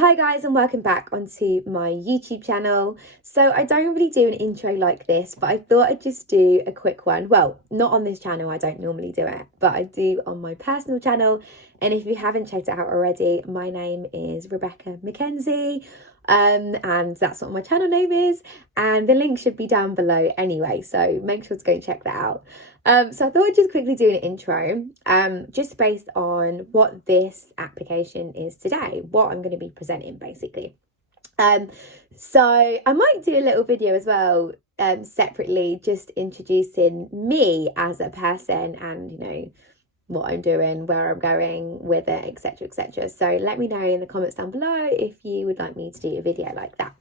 Hi guys, and welcome back onto my YouTube channel. So I don't really do an intro like this, but I thought I'd just do a quick one. Well, not on this channel, I don't normally do it, but I do on my personal channel. And if you haven't checked it out already, my name is Rebecca Mackenzie, and that's what my channel name is. And the link should be down below anyway, so make sure to go check that out. So I thought I'd just quickly do an intro, just based on what this application is today, what I'm going to be presenting basically. So I might do a little video as well, separately, just introducing me as a person and, you know, what I'm doing, where I'm going with it, etc, etc. So let me know in the comments down below if you would like me to do a video like that.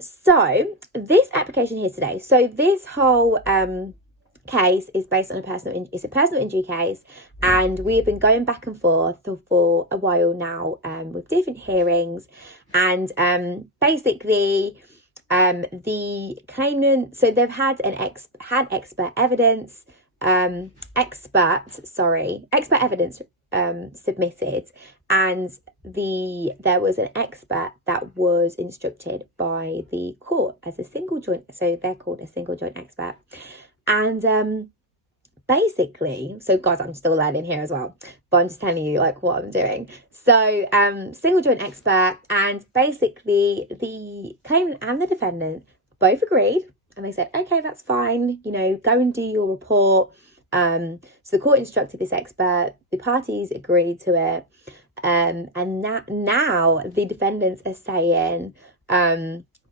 So this application here today, so this whole case is based on a personal injury case, and we've been going back and forth for a while now, with different hearings, and basically the claimant, so they've had expert evidence submitted, and there was an expert that was instructed by the court as a single joint, so they're called a single joint expert. And basically, so guys, I'm still learning here as well, but I'm just telling you like what I'm doing. So single joint expert, and basically the claimant and the defendant both agreed, and they said, okay, that's fine, you know, go and do your report. So the court instructed this expert, the parties agreed to it, and now the defendants are saying,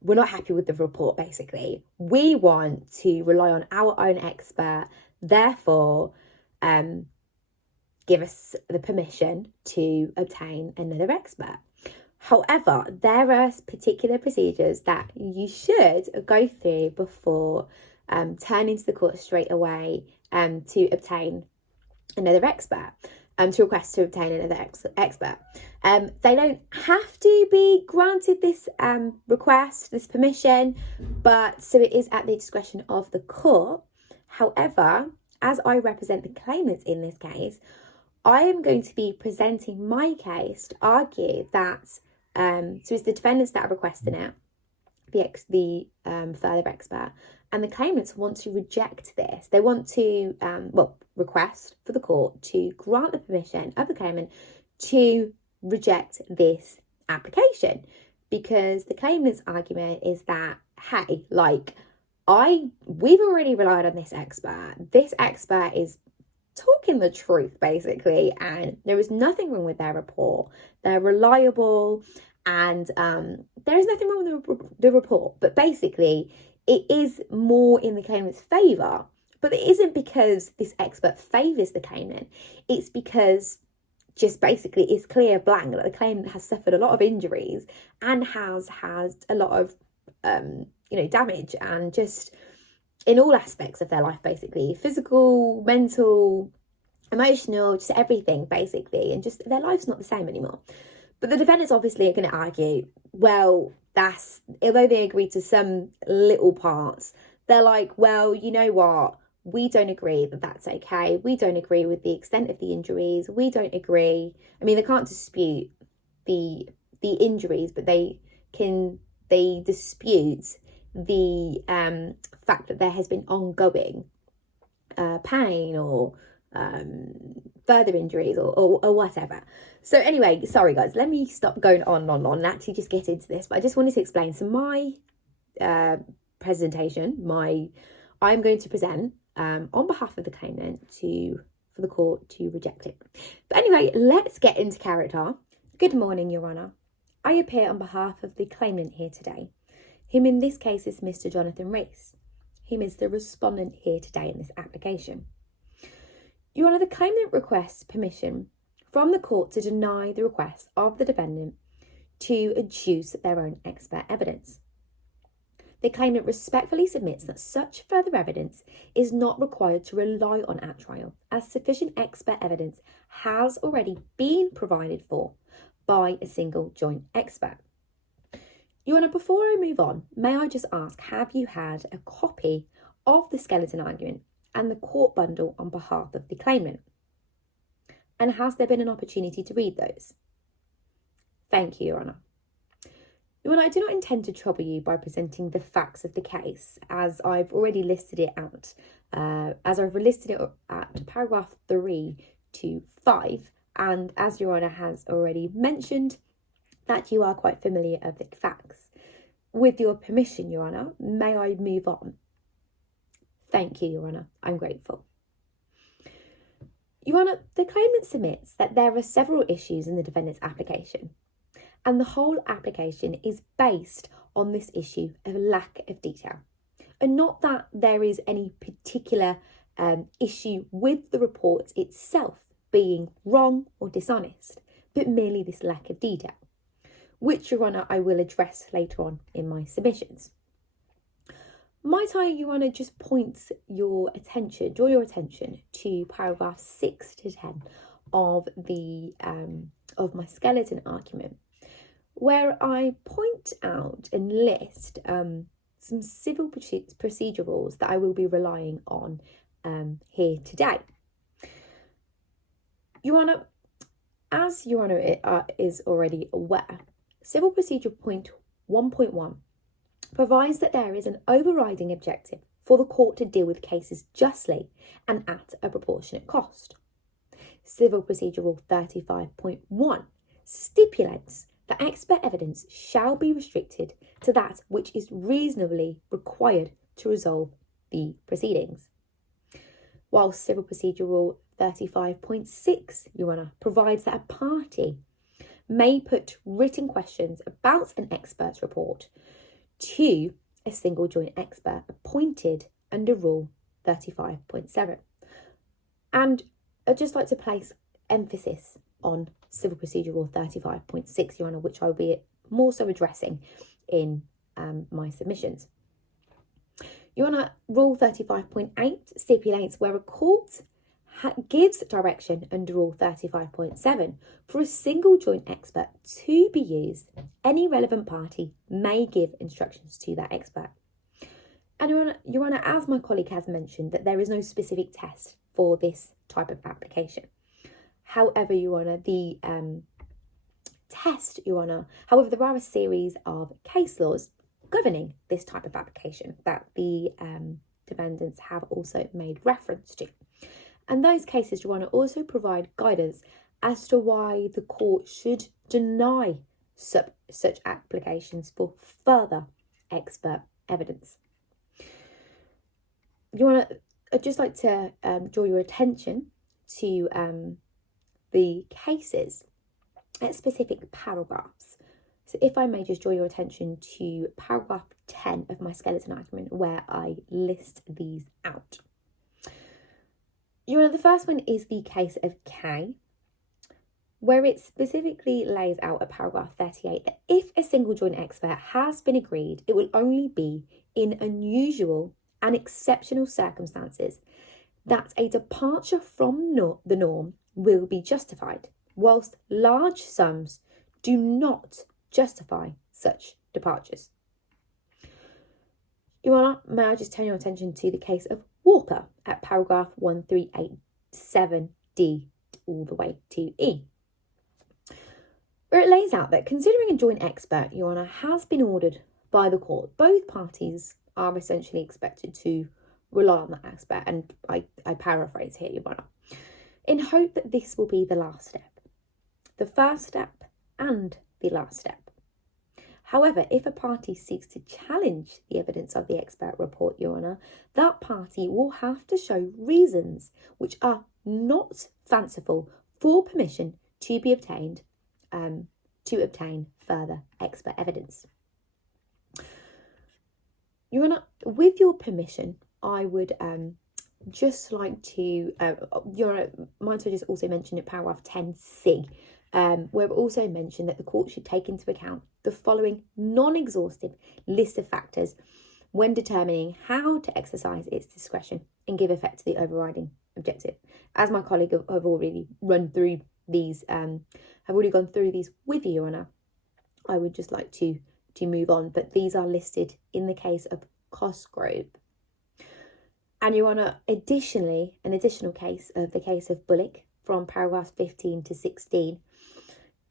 we're not happy with the report, basically. We want to rely on our own expert, therefore give us the permission to obtain another expert. However, there are particular procedures that you should go through before turning to the court straight away to obtain another expert, to request to obtain another expert. They don't have to be granted this request, this permission, but so it is at the discretion of the court. However, as I represent the claimants in this case, I am going to be presenting my case to argue that, so it's the defendants that are requesting it, the further expert, and the claimants want to reject this. They want to, request for the court to grant the permission of the claimant to reject this application, because the claimant's argument is that, hey, like, we've already relied on this expert. This expert is talking the truth, basically, and there is nothing wrong with their report. They're reliable, and there is nothing wrong with the report, but basically it is more in the claimant's favour. But it isn't because this expert favours the claimant, it's because just basically it's clear blank that the claimant has suffered a lot of injuries and has had a lot of damage, and just in all aspects of their life, basically physical, mental, emotional, just everything basically, and just their life's not the same anymore. But the defendants obviously are going to argue, well, although they agree to some little parts, they're like, well, you know what, we don't agree that that's okay. We don't agree with the extent of the injuries. We don't agree. I mean, they can't dispute the injuries, but they dispute the fact that there has been ongoing pain or further injuries or whatever. So anyway, sorry guys, let me stop going on and actually just get into this. But I just wanted to explain. So my presentation, I'm going to present on behalf of the claimant for the court to reject it. But anyway, let's get into character. Good morning, Your Honour. I appear on behalf of the claimant here today, whom in this case is Mr. Jonathan Rees, whom is the respondent here today in this application. Your Honour, the claimant requests permission from the court to deny the request of the defendant to adduce their own expert evidence. The claimant respectfully submits that such further evidence is not required to rely on at trial, as sufficient expert evidence has already been provided for by a single joint expert. Your Honour, before I move on, may I just ask, have you had a copy of the skeleton argument and the court bundle on behalf of the claimant? And has there been an opportunity to read those? Thank you, Your Honour. Your Honour, I do not intend to trouble you by presenting the facts of the case, as I've already listed it out, at paragraph 3 to 5, and as Your Honour has already mentioned, that you are quite familiar of the facts. With your permission, Your Honour, may I move on? Thank you, Your Honour. I'm grateful. Your Honour, the claimant submits that there are several issues in the defendant's application, and the whole application is based on this issue of lack of detail, and not that there is any particular issue with the report itself being wrong or dishonest, but merely this lack of detail, which, Your Honour, I will address later on in my submissions. Might I, Your Honour, just draw your attention to paragraph 6 to 10 of my skeleton argument, where I point out and list some civil procedure rules that I will be relying on here today. Your Honour, as Your Honour is already aware, Civil Procedure Point 1.1 provides that there is an overriding objective for the court to deal with cases justly and at a proportionate cost. Civil Procedure Rule 35.1 stipulates that expert evidence shall be restricted to that which is reasonably required to resolve the proceedings. While Civil Procedure Rule 35.6, Your Honour, provides that a party may put written questions about an expert's report to a single joint expert appointed under Rule 35.7. And I'd just like to place emphasis on Civil Procedure Rule 35.6, Your Honour, which I will be more so addressing in my submissions. Your Honour, Rule 35.8 stipulates where a court gives direction under Rule 35.7 for a single joint expert to be used, any relevant party may give instructions to that expert. And Your Honour, as my colleague has mentioned, that there is no specific test for this type of application. However, Your Honour, the test, Your Honour, however, there are a series of case laws governing this type of application that the defendants have also made reference to. And those cases, Your Honour, also provide guidance as to why the court should deny such applications for further expert evidence. Your Honour, I'd just like to draw your attention to the cases at specific paragraphs. So if I may just draw your attention to paragraph 10 of my skeleton argument, where I list these out. Your Honour, the first one is the case of K, where it specifically lays out at paragraph 38 that if a single joint expert has been agreed, it will only be in unusual and exceptional circumstances that a departure from the norm will be justified, whilst large sums do not justify such departures. Your Honour, may I just turn your attention to the case of Walker at paragraph 1387D all the way to E, where it lays out that considering a joint expert, Your Honour, has been ordered by the court, both parties are essentially expected to rely on that expert, and I paraphrase here, Your Honour, in hope that this will be the last step, the first step and the last step. However, if a party seeks to challenge the evidence of the expert report, Your Honour, that party will have to show reasons which are not fanciful for permission to be obtained to obtain further expert evidence. Your Honour, with your permission, I would just like to, Your Honour, might I just also mention in paragraph 10C, where it also mentioned that the court should take into account the following non-exhaustive list of factors when determining how to exercise its discretion and give effect to the overriding objective. As my colleague have already run through these, have already gone through these with you, Your Honour, I would just like to move on, but these are listed in the case of Cosgrove. And Your Honour, additionally, an additional case of the case of Bullock from paragraphs 15 to 16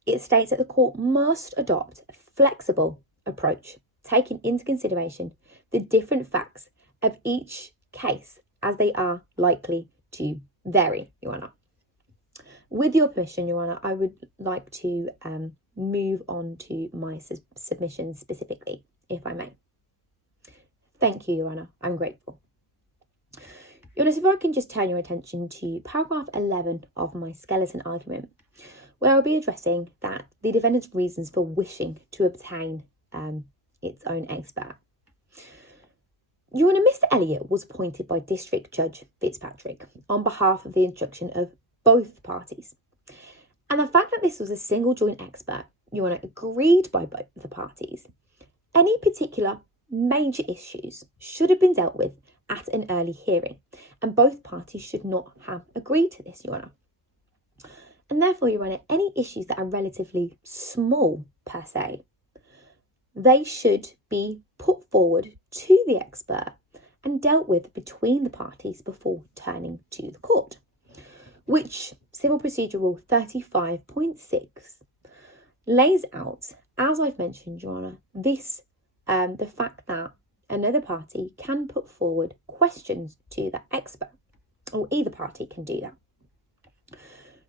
it states that the court must adopt a flexible approach, taking into consideration the different facts of each case as they are likely to vary, Your Honour. With your permission, Your Honour, I would like to move on to my submission specifically, if I may. Thank you, Your Honour. I'm grateful. Your Honour, if I can just turn your attention to paragraph 11 of my skeleton argument, where I'll be addressing that the defendant's reasons for wishing to obtain its own expert. Your Honour, Mr. Elliott was appointed by District Judge Fitzpatrick on behalf of the instruction of both parties. And the fact that this was a single joint expert, Your Honour, agreed by both the parties, any particular major issues should have been dealt with at an early hearing, and both parties should not have agreed to this, Your Honour. And therefore, Your Honour, any issues that are relatively small per se, they should be put forward to the expert and dealt with between the parties before turning to the court, which Civil Procedure Rule 35.6 lays out, as I've mentioned, Your Honour, this the fact that another party can put forward questions to that expert, or either party can do that.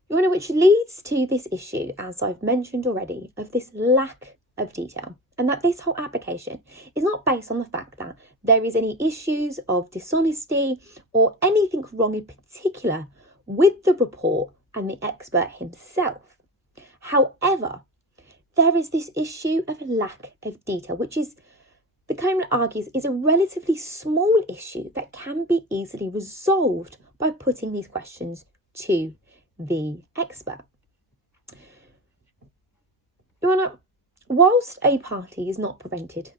Your Honour, which leads to this issue, as I've mentioned already, of this lack of detail, and that this whole application is not based on the fact that there is any issues of dishonesty or anything wrong in particular with the report and the expert himself. However, there is this issue of lack of detail, which is, the claimant argues, is a relatively small issue that can be easily resolved by putting these questions to the expert. Your Honour, whilst a party is not prevented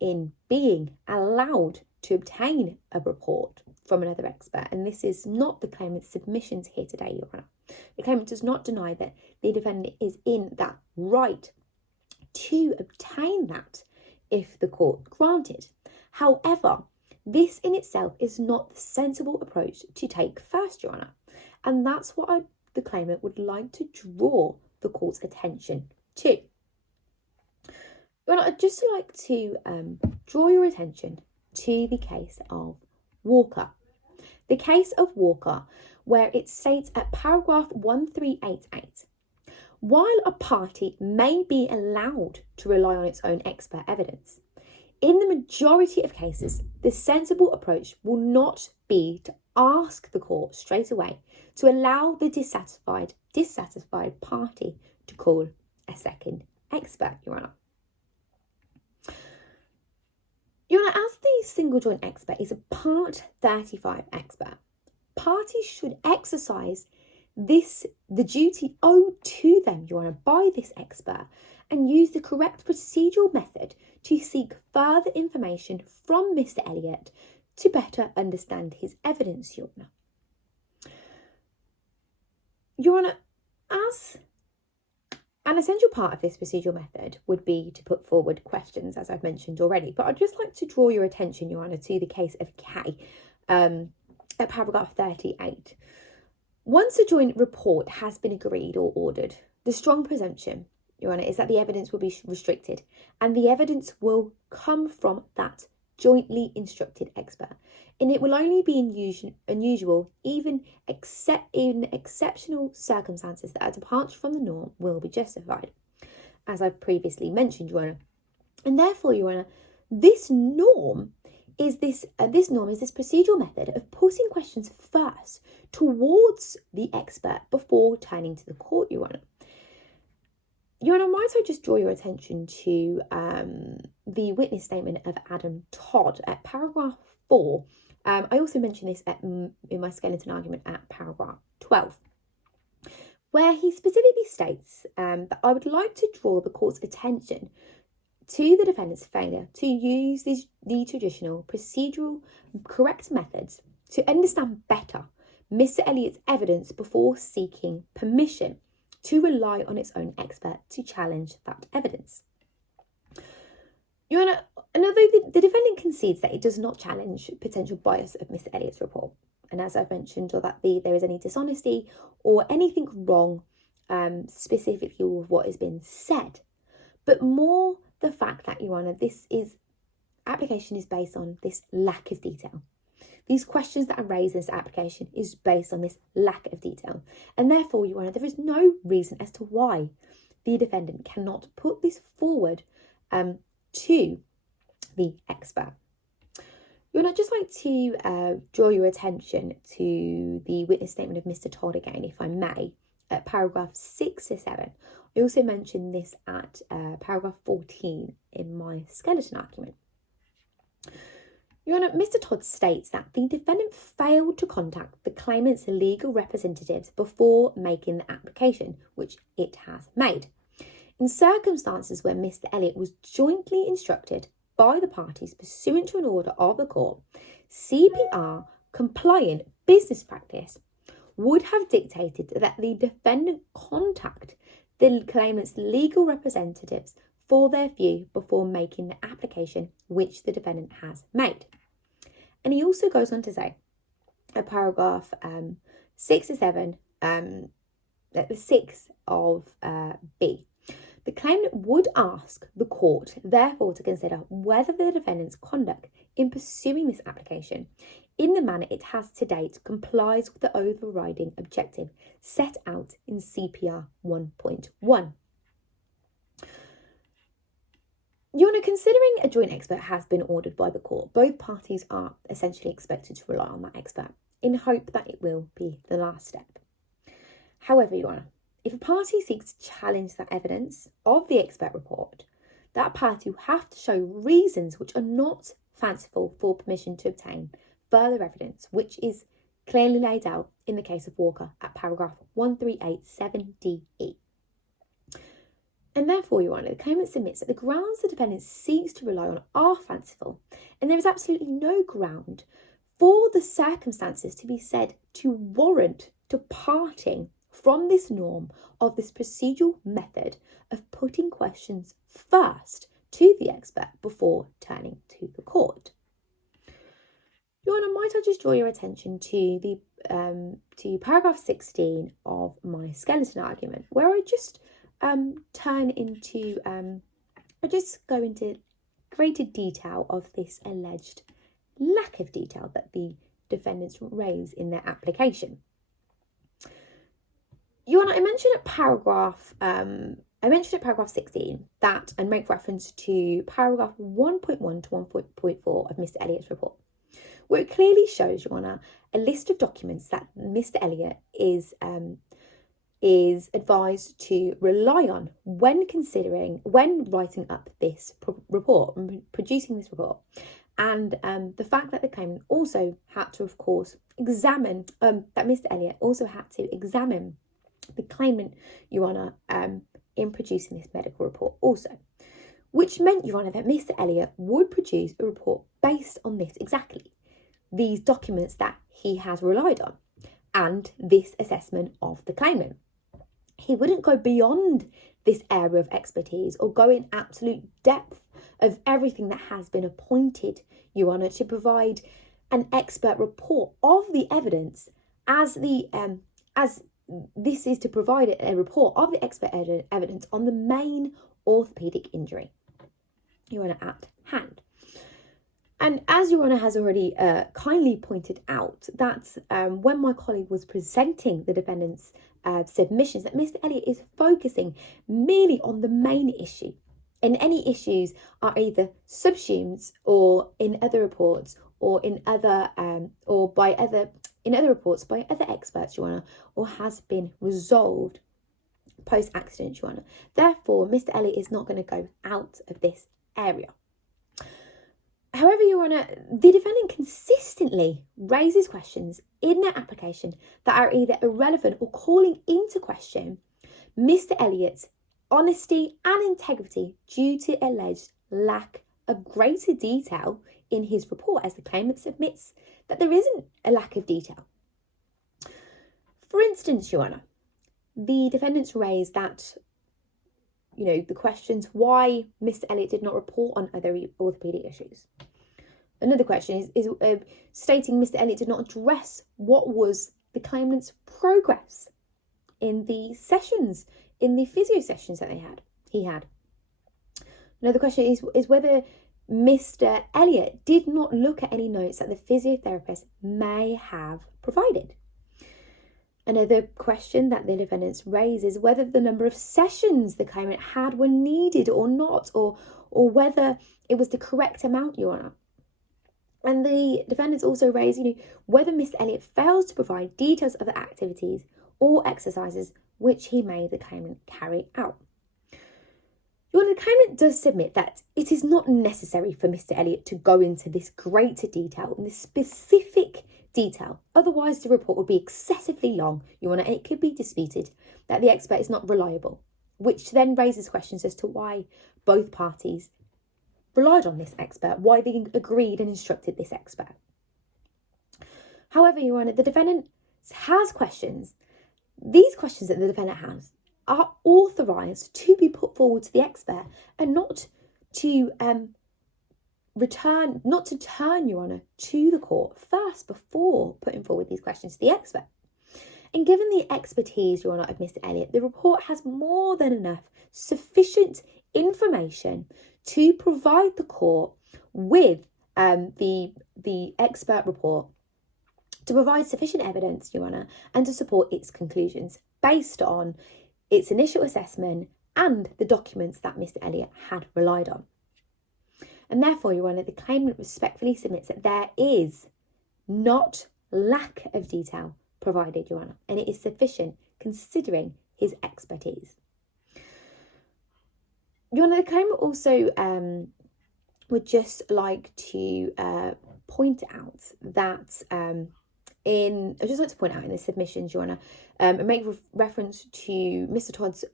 in being allowed to obtain a report from another expert, and this is not the claimant's submissions here today, Your Honour, the claimant does not deny that the defendant is in that right to obtain that if the court granted. However, this in itself is not the sensible approach to take first, Your Honour, and that's what the claimant would like to draw the court's attention to. Your Honour, I'd just like to draw your attention to the case of Walker. The case of Walker, where it states at paragraph 1388, while a party may be allowed to rely on its own expert evidence, in the majority of cases, the sensible approach will not be to ask the court straight away to allow the dissatisfied party to call a second expert, Your Honour. Your Honour, as the single joint expert is a Part 35 expert, parties should exercise the duty owed to them, Your Honour, by this expert, and use the correct procedural method to seek further information from Mr. Elliott to better understand his evidence, Your Honour. Your Honour, as an essential part of this procedural method would be to put forward questions, as I've mentioned already, but I'd just like to draw your attention, Your Honour, to the case of K at paragraph 38. Once a joint report has been agreed or ordered, the strong presumption, Your Honour, is that the evidence will be restricted, and the evidence will come from that jointly instructed expert, and it will only be unusual, even in exceptional circumstances, that a departure from the norm will be justified, as I've previously mentioned, Your Honour. And therefore, Your Honour, this norm is this procedural method of putting questions first towards the expert before turning to the court, Your Honour. Your Honour, might I just draw your attention to the witness statement of Adam Todd at paragraph 4. I also mentioned this in my skeleton argument at paragraph 12, where he specifically states that I would like to draw the court's attention to the defendant's failure to use the traditional procedural correct methods to understand better Mr. Elliott's evidence before seeking permission to rely on its own expert to challenge that evidence. Your Honour, and although the defendant concedes that it does not challenge potential bias of Mr. Elliott's report, and as I've mentioned, or that there is any dishonesty or anything wrong specifically with what has been said, but more the fact that, Your Honour, application is based on this lack of detail. These questions that are raised in this application is based on this lack of detail, and therefore, Your Honour, there is no reason as to why the defendant cannot put this forward to the expert. Your Honour, I'd just like to draw your attention to the witness statement of Mr. Todd again, if I may, at paragraph 6 to 7. I also mentioned this at paragraph 14 in my skeleton argument. Your Honour, Mr. Todd states that the defendant failed to contact the claimant's legal representatives before making the application, which it has made. In circumstances where Mr. Elliott was jointly instructed by the parties pursuant to an order of the court, CPR compliant business practice would have dictated that the defendant contact the claimant's legal representatives for their view before making the application which the defendant has made. And he also goes on to say, at paragraph 6 to 7, 6 of B, the claimant would ask the court, therefore, to consider whether the defendant's conduct in pursuing this application in the manner it has to date complies with the overriding objective set out in CPR 1.1. Your Honour, considering a joint expert has been ordered by the court, both parties are essentially expected to rely on that expert in hope that it will be the last step. However, Your Honour, if a party seeks to challenge that evidence of the expert report, that party will have to show reasons which are not fanciful for permission to obtain further evidence, which is clearly laid out in the case of Walker at paragraph 1387DE. And therefore, Your Honour, the claimant submits that the grounds the defendant seeks to rely on are fanciful, and there is absolutely no ground for the circumstances to be said to warrant departing from this norm of this procedural method of putting questions first to the expert before turning to the court. Your Honour, might I just draw your attention to the to paragraph 16 of my skeleton argument, where I just I just go into greater detail of this alleged lack of detail that the defendants raise in their application. Your Honour, I mentioned at paragraph 16 that, and make reference to paragraph 1.1 to 1.4 of Mr. Elliott's report, where it clearly shows, Your Honour, a list of documents that Mr. Elliott is advised to rely on when writing up this report and producing this report. And the fact that the claimant also had to, of course, examine, that Mr. Elliott also had to examine the claimant, Your Honour, in producing this medical report also. Which meant, Your Honour, that Mr. Elliott would produce a report based on this exactly. These documents that he has relied on and this assessment of the claimant. He wouldn't go beyond this area of expertise or go in absolute depth of everything that has been appointed, Your Honour, to provide an expert report of the evidence as this is to provide a report of the expert evidence on the main orthopaedic injury, Your Honour, at hand. And as Your Honour has already kindly pointed out, that when my colleague was presenting the defendant's submissions, that Mr. Elliott is focusing merely on the main issue, and any issues are either subsumed or in other reports or in other reports by other experts, Your Honour, or has been resolved post-accident, Your Honour. Therefore, Mr. Elliott is not going to go out of this area. However, Your Honour, the defendant consistently raises questions in their application that are either irrelevant or calling into question Mr. Elliott's honesty and integrity due to alleged lack of greater detail in his report, as the claimant submits that there isn't a lack of detail. For instance, Your Honour, the defendants raised that, the questions why Mr. Elliott did not report on other orthopaedic issues. Another question is stating Mr. Elliott did not address what was the claimant's progress in the sessions, in the physio sessions that he had. Now the question is whether Mr. Elliott did not look at any notes that the physiotherapist may have provided. Another question that the defendants raise is whether the number of sessions the claimant had were needed or not, or whether it was the correct amount, Your Honour. And the defendants also raise, whether Mr. Elliott fails to provide details of the activities or exercises which he made the claimant carry out. Your Honour, the claimant does submit that it is not necessary for Mr. Elliott to go into this greater detail, in this specific detail. Otherwise, the report would be excessively long, Your Honour, and it could be disputed that the expert is not reliable, which then raises questions as to why both parties relied on this expert, why they agreed and instructed this expert. However, Your Honour, the defendant has questions. These questions that the defendant has are authorised to be put forward to the expert and not to turn, Your Honour, to the court first before putting forward these questions to the expert. And given the expertise, Your Honour, of Mr. Elliott, the report has more than enough sufficient information to provide the court with the expert report, to provide sufficient evidence, Your Honour, and to support its conclusions based on its initial assessment and the documents that Mr. Elliott had relied on. And therefore, Your Honour, the claimant respectfully submits that there is not lack of detail provided, Your Honour, and it is sufficient considering his expertise. Your Honour, the claimant also would just like to point out that in the submissions, Your Honour, and make reference to Mr. Todd's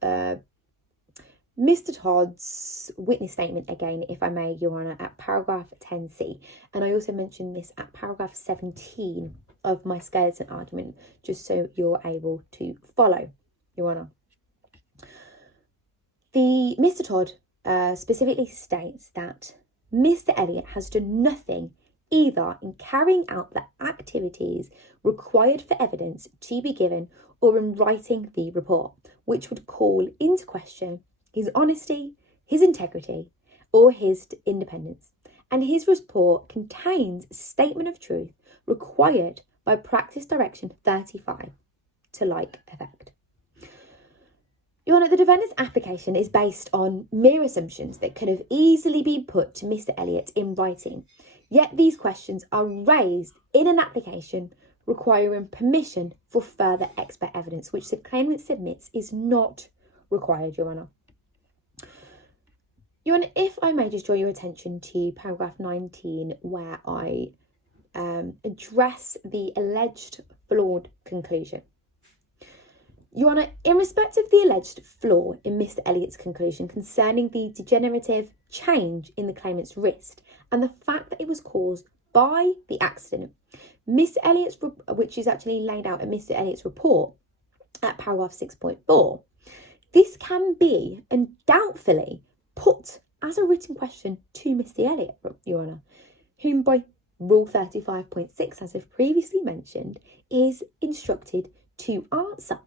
witness statement again, if I may, Your Honour, at paragraph 10C. And I also mentioned this at paragraph 17 of my skeleton argument, just so you're able to follow, Your Honour. Mr. Todd specifically states that Mr. Elliott has done nothing either in carrying out the activities required for evidence to be given or in writing the report, which would call into question his honesty, his integrity, or his independence. And his report contains a statement of truth required by Practice Direction 35 to like effect. Your Honour, the defendant's application is based on mere assumptions that could have easily been put to Mr. Elliott in writing, yet these questions are raised in an application requiring permission for further expert evidence, which the claimant submits is not required, Your Honour. Your Honour, if I may just draw your attention to paragraph 19, where I address the alleged flawed conclusion. Your Honour, in respect of the alleged flaw in Mr. Elliott's conclusion concerning the degenerative change in the claimant's wrist and the fact that it was caused by the accident, Mr. Elliott's, which is actually laid out in Mr. Elliott's report at paragraph 6.4, this can be and doubtfully put as a written question to Mr. Elliott, Your Honour, whom by Rule 35.6, as I've previously mentioned, is instructed to answer.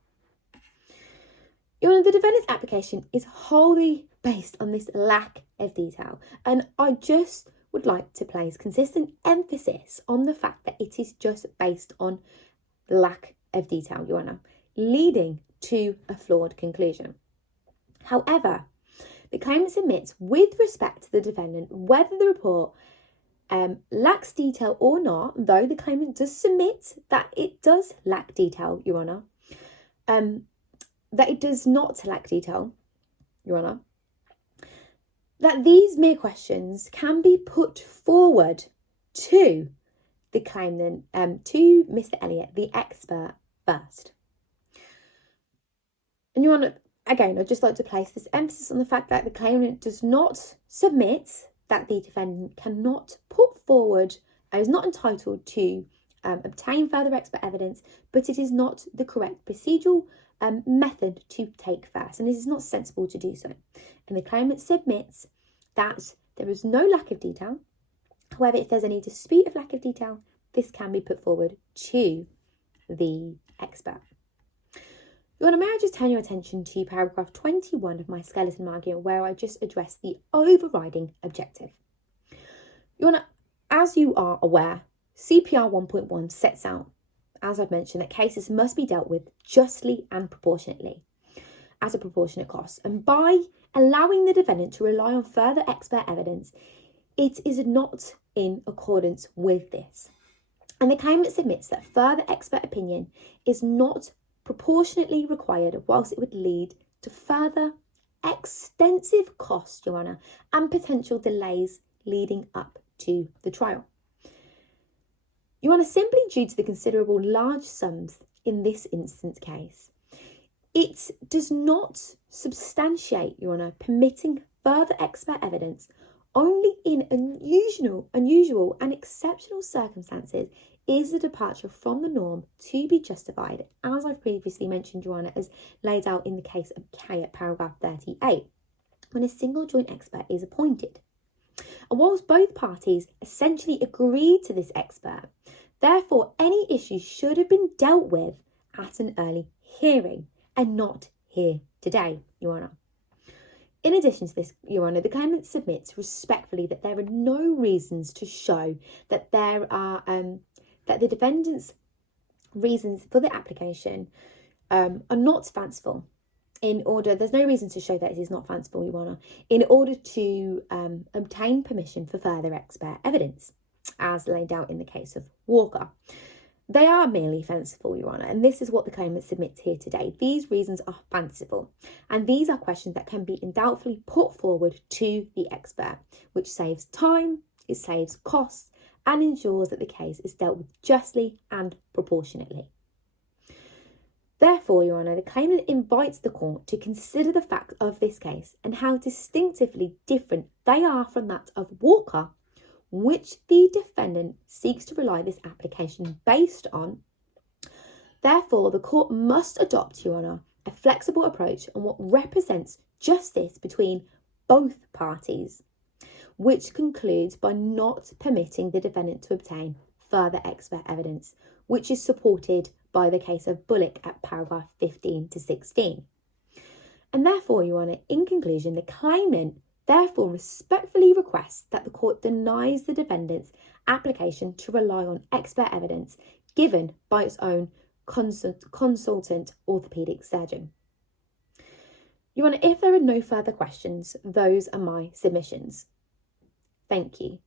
Your Honour, the defendant's application is wholly based on this lack of detail, and I just would like to place consistent emphasis on the fact that it is just based on lack of detail, Your Honour, leading to a flawed conclusion. However, the claimant submits with respect to the defendant whether the report lacks detail or not, though the claimant does submit that it does lack detail, Your Honour, that it does not lack detail, Your Honour, that these mere questions can be put forward to the claimant, to Mr. Elliott, the expert, first. And Your Honour, again, I'd just like to place this emphasis on the fact that the claimant does not submit that the defendant cannot put forward, is not entitled to obtain further expert evidence, but it is not the correct procedural method to take first, and it is not sensible to do so. And the claimant submits that there is no lack of detail. However, if there's any dispute of lack of detail, this can be put forward to the expert. Your Honour, may I just turn your attention to paragraph 21 of my skeleton argument, where I just address the overriding objective. Your Honour, as you are aware, CPR 1.1 sets out, as I've mentioned, that cases must be dealt with justly and proportionately at a proportionate cost. And by allowing the defendant to rely on further expert evidence, it is not in accordance with this. And the claimant submits that further expert opinion is not proportionately required, whilst it would lead to further extensive costs, Your Honour, and potential delays leading up to the trial. Your Honour, simply due to the considerable large sums in this instance case, it does not substantiate, Your Honour, permitting further expert evidence. Only in unusual and exceptional circumstances is the departure from the norm to be justified, as I've previously mentioned, Your Honour, as laid out in the case of K at paragraph 38, when a single joint expert is appointed. And whilst both parties essentially agreed to this expert, therefore any issues should have been dealt with at an early hearing and not here today, Your Honour. In addition to this, Your Honour, the claimant submits respectfully that there are no reasons to show that there are that the defendant's reasons for the application are not fanciful. There's no reason to show that it is not fanciful, Your Honour, in order to obtain permission for further expert evidence, as laid out in the case of Walker. They are merely fanciful, Your Honour, and this is what the claimant submits here today. These reasons are fanciful, and these are questions that can be undoubtedly put forward to the expert, which saves time, it saves costs, and ensures that the case is dealt with justly and proportionately. Therefore, Your Honour, the claimant invites the court to consider the facts of this case and how distinctively different they are from that of Walker, which the defendant seeks to rely this application based on. Therefore, the court must adopt, Your Honour, a flexible approach on what represents justice between both parties, which concludes by not permitting the defendant to obtain further expert evidence, which is supported by the case of Bullock at paragraph 15 to 16. And therefore, Your Honour, in conclusion, the claimant therefore respectfully requests that the court denies the defendant's application to rely on expert evidence given by its own consultant orthopaedic surgeon. Your Honour, if there are no further questions, those are my submissions. Thank you.